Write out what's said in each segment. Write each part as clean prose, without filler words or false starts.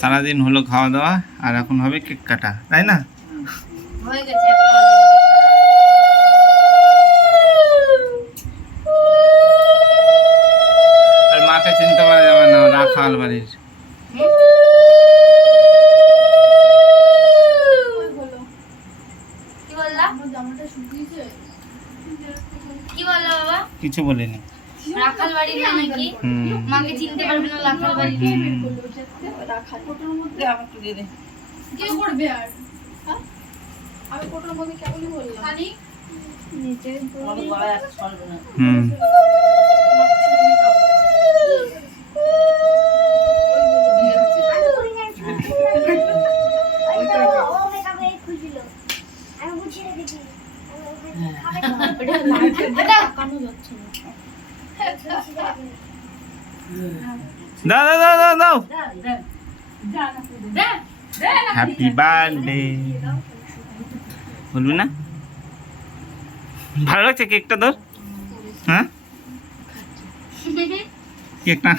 সারাদিন হলো খাওয়া দাওয়া, আর এখন হবে কেক কাটা, তাই না? হয়ে গেছে আর মাকে চিনতে পারা যাবে না, রাখাল বাড়ির। কি বললা? কি বললা বাবা? কিছু বলিনি। রাখাল বাড়ির না নাকি? মাকে চিনতে পারবে না রাখাল বাড়ির। রাখাল কোটোর মধ্যে আমার একটু দিয়ে দে। কে করবে আর? আমি কোটোর মধ্যে কেবলই বললাম। খালি নিচে আমার গলায় আর চলবে না। দাও দাও দাও দাও দাও। হ্যাপি বার্থডে বলবি না? ভালো লাগছে কেকটা তোর? হ্যাঁ, কেকটা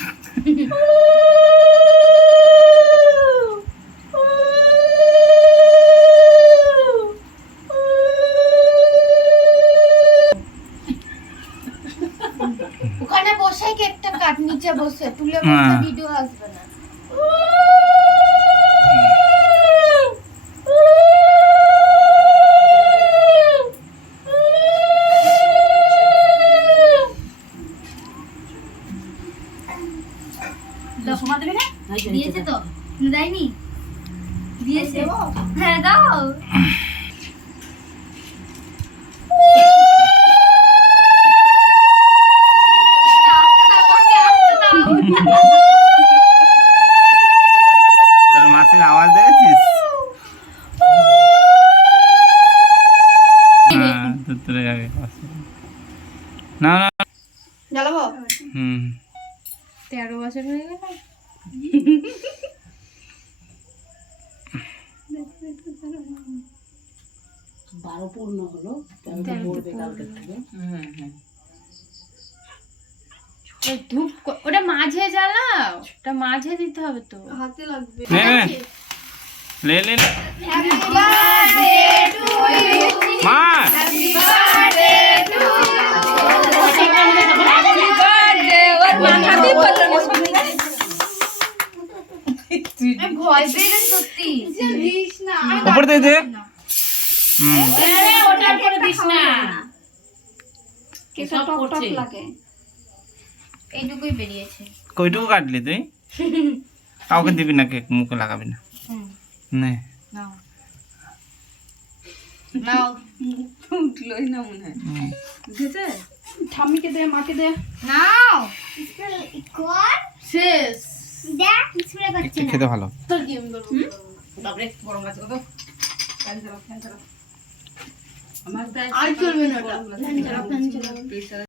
ওখানে বসে কেকটা কাট, নিচে বসে তুলে বসে ভিডিও আসবে না। দিয়েছে তো? দেয়নি? দিয়েছে? হ্যাঁ দাও। তোর মাসির আওয়াজ দেখেছিস? না না, জ্বালাবো? 13 বছর হয়ে গেল। বারো পূর্ণ হলো, বলবে কালকে থেকে। ধূপ ওটা মাঝে জ্বালাও, ওটা মাঝে দিতে হবে তো। হাতে লাগবে। লে লে লে হ্যাপি বার্থডে টু ইউ, মা। Happy birthday to you, happy birthday. ওর মাথা দিয়ে বললো না আমি ভয় পেয়ে গেছি সত্যি। দিস না। উপর দিয়ে দে। আরে ওটা করে দিস না, কেসা টক টক লাগে। এইটুকুই বেরিয়েছে। কইটুকু কাটলি তুই? কাউকে দিবি না কেক, মুখে লাগাবি না। নে নাও নাও। উঠলোই না মনে হয়। উঠেছে? ঠাম্মিকে দে, মাকে দে। নাও কর শেষ। দেখ স্প্রে করছে কেক খেতে ভালো। তোর কি আমি করবো? বাপরে গরম আছে কত। ফ্যান চালাও, ফ্যান চালাও। আমার আর চলবে না ওটা। ফ্যান চালাও, ফ্যান চালাও।